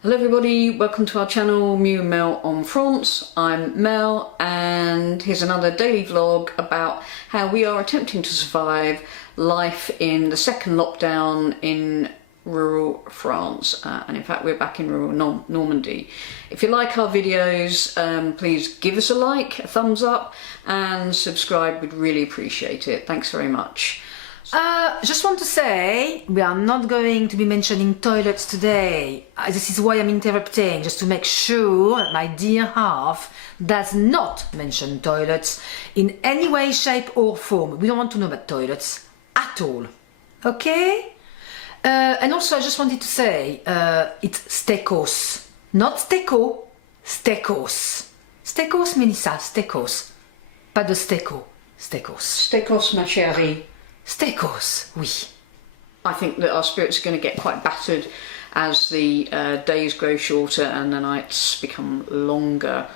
Hello everybody, welcome to our channel Mew and Mel on France. I'm Mel and here's another daily vlog about how we are attempting to survive life in the second lockdown in rural France, and in fact we're back in rural Normandy. If you like our videos, please give us a like, a thumbs up and subscribe, we'd really appreciate it. Thanks very much. Just want to say, we are not going to be mentioning toilets today. This is why I'm interrupting, just to make sure my dear half does not mention toilets in any way, shape or form. We don't want to know about toilets at all. Okay? And also I just wanted to say, it's stekos. Not steko, stekos. Stekos, Melissa, stekos. Pas de steko, stekos. Stekos, ma chérie. Stekos, oui. I think that our spirits are going to get quite battered as the days grow shorter and the nights become longer.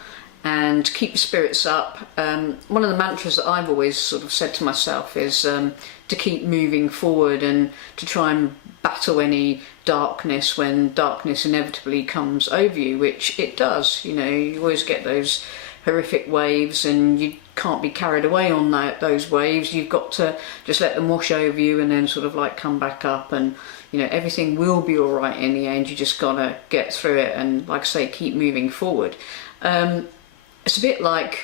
And to keep your spirits up, one of the mantras that I've always sort of said to myself is to keep moving forward and to try and battle any darkness when darkness inevitably comes over you, which it does. You know, you always get those horrific waves and you can't be carried away on those waves. You've got to just let them wash over you and then sort of like come back up, and you know everything will be all right in the end. You just gotta get through it and, like I say, keep moving forward. It's a bit like,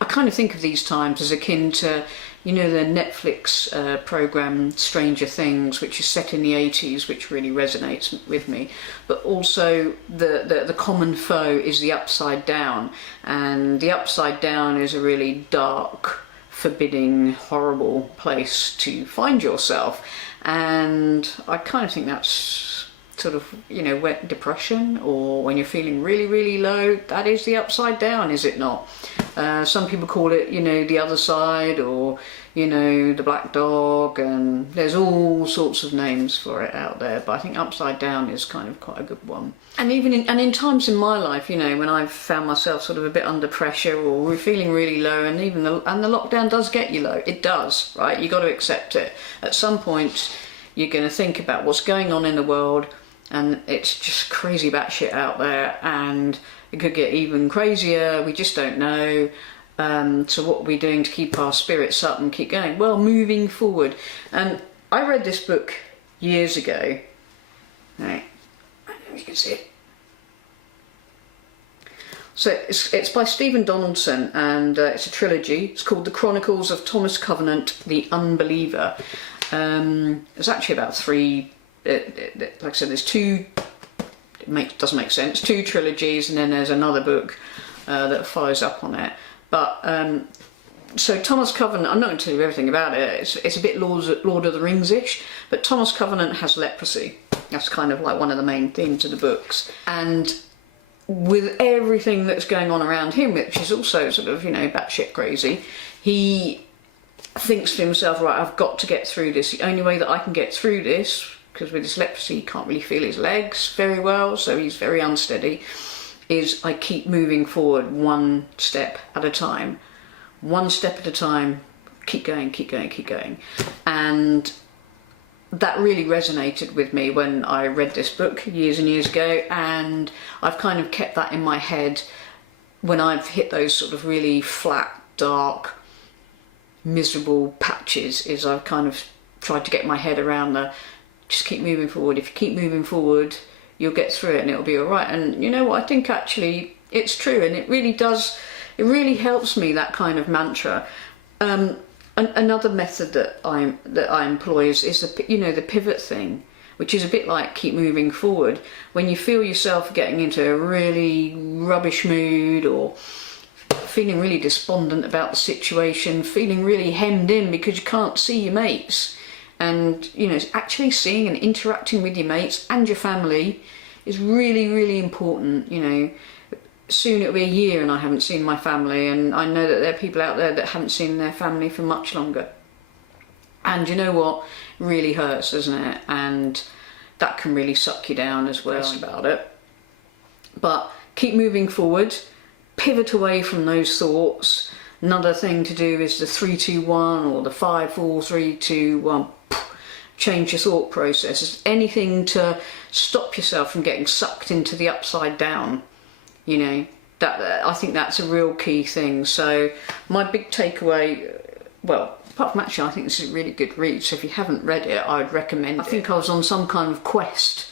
I kind of think of these times as akin to, you know, the Netflix program Stranger Things, which is set in the 80s, which really resonates with me. But also the common foe is the upside down, and the upside down is a really dark, forbidding, horrible place to find yourself. And I kind of think that's sort of, you know, wet depression, or when you're feeling really, really low, that is the upside down, is it not? Some people call it, you know, the other side, or, you know, the black dog, and there's all sorts of names for it out there, but I think upside down is kind of quite a good one. And even in times in my life, you know, when I've found myself sort of a bit under pressure or we're feeling really low, and even the lockdown does get you low, it does, right? You got to accept it. At some point you're going to think about what's going on in the world, and it's just crazy batshit out there, and it could get even crazier. We just don't know. So what are we doing to keep our spirits up and keep going? Well, moving forward. And I read this book years ago. Right, I don't know if you can see it. So it's by Stephen Donaldson, and it's a trilogy. It's called The Chronicles of Thomas Covenant, the Unbeliever. It's actually about three. Like I said, there's two. Doesn't make sense. Two trilogies, and then there's another book that follows up on it. But so Thomas Covenant, I'm not going to tell you everything about it. It's a bit Lord of the Rings-ish, but Thomas Covenant has leprosy. That's kind of like one of the main themes of the books. And with everything that's going on around him, which is also sort of, you know, batshit crazy, he thinks to himself, right, I've got to get through this. The only way that I can get through this, because with his leprosy he can't really feel his legs very well, so he's very unsteady, is I keep moving forward one step at a time. One step at a time, keep going, keep going, keep going. And that really resonated with me when I read this book years and years ago, and I've kind of kept that in my head when I've hit those sort of really flat, dark, miserable patches, is I've kind of tried to get my head around the just keep moving forward. If you keep moving forward, you'll get through it and it'll be all right. And you know what, I think actually it's true, and it really does, it really helps me, that kind of mantra. Another method that I employ is the pivot thing, which is a bit like keep moving forward. When you feel yourself getting into a really rubbish mood, or feeling really despondent about the situation, feeling really hemmed in because you can't see your mates, and you know, actually seeing and interacting with your mates and your family is really, really important. You know, soon it'll be a year and I haven't seen my family, and I know that there are people out there that haven't seen their family for much longer, and you know what, it really hurts, doesn't it? And that can really suck you down as well about it. But keep moving forward, pivot away from those thoughts. Another thing to do is the 3-2-1 or the 5-4-3-2-1. change your thought process, anything to stop yourself from getting sucked into the upside down. You know, that I think that's a real key thing. So my big takeaway, well, apart from actually I think this is a really good read, so if you haven't read it, I would recommend it. I think I was on some kind of quest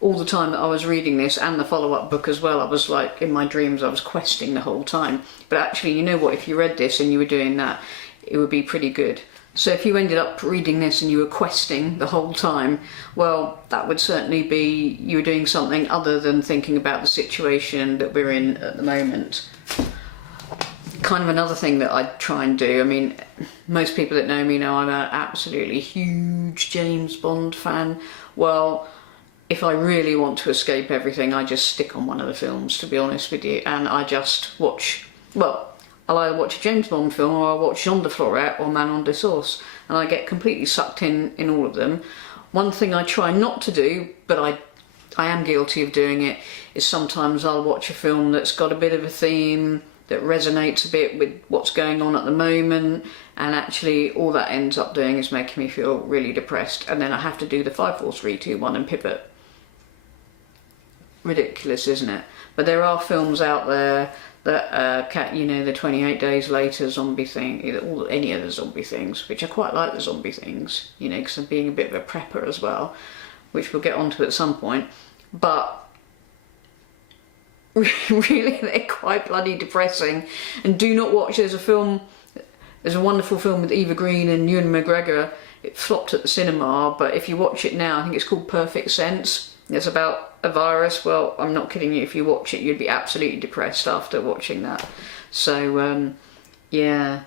all the time that I was reading this, and the follow-up book as well. I was like, in my dreams I was questing the whole time. But actually, you know what, if you read this and you were doing that, it would be pretty good. So if you ended up reading this and you were questing the whole time, well, that would certainly be you were doing something other than thinking about the situation that we're in at the moment. Kind of another thing that I try and do, I mean, most people that know me know I'm an absolutely huge James Bond fan. Well, if I really want to escape everything, I just stick on one of the films, to be honest with you, and I just watch, well, I'll either watch a James Bond film or I'll watch Jean de Florette or Manon de Sauce, and I get completely sucked in all of them. One thing I try not to do, but I am guilty of doing it, is sometimes I'll watch a film that's got a bit of a theme that resonates a bit with what's going on at the moment, and actually all that ends up doing is making me feel really depressed, and then I have to do the 5, 4, 3, 2, 1 and pivot. Ridiculous, isn't it? But there are films out there that, you know, the 28 Days Later zombie thing, any of the zombie things, which I quite like the zombie things, you know, because I'm being a bit of a prepper as well, which we'll get onto at some point. But really, they're quite bloody depressing. And do not watch, there's a wonderful film with Eva Green and Ewan McGregor. It flopped at the cinema, but if you watch it now, I think it's called Perfect Sense. It's about a virus. Well, I'm not kidding you, if you watch it, you'd be absolutely depressed after watching that. So, yeah.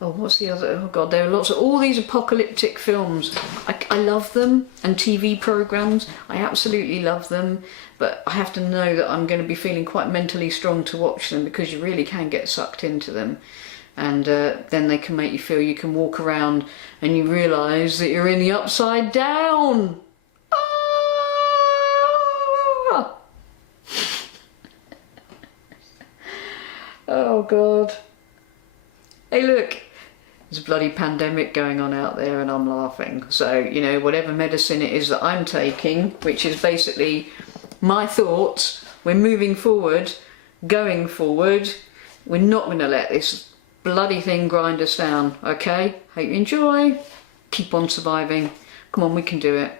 Oh, what's the other? Oh God, there are lots of all these apocalyptic films. I love them, and TV programmes. I absolutely love them, but I have to know that I'm going to be feeling quite mentally strong to watch them, because you really can get sucked into them. And then they can make you feel you can walk around and you realise that you're in the upside down. Ah! Oh God. Hey look, there's a bloody pandemic going on out there and I'm laughing. So, you know, whatever medicine it is that I'm taking, which is basically my thoughts, we're moving forward, going forward. We're not going to let this bloody thing grind us down, okay? Hope you enjoy. Keep on surviving. Come on, we can do it.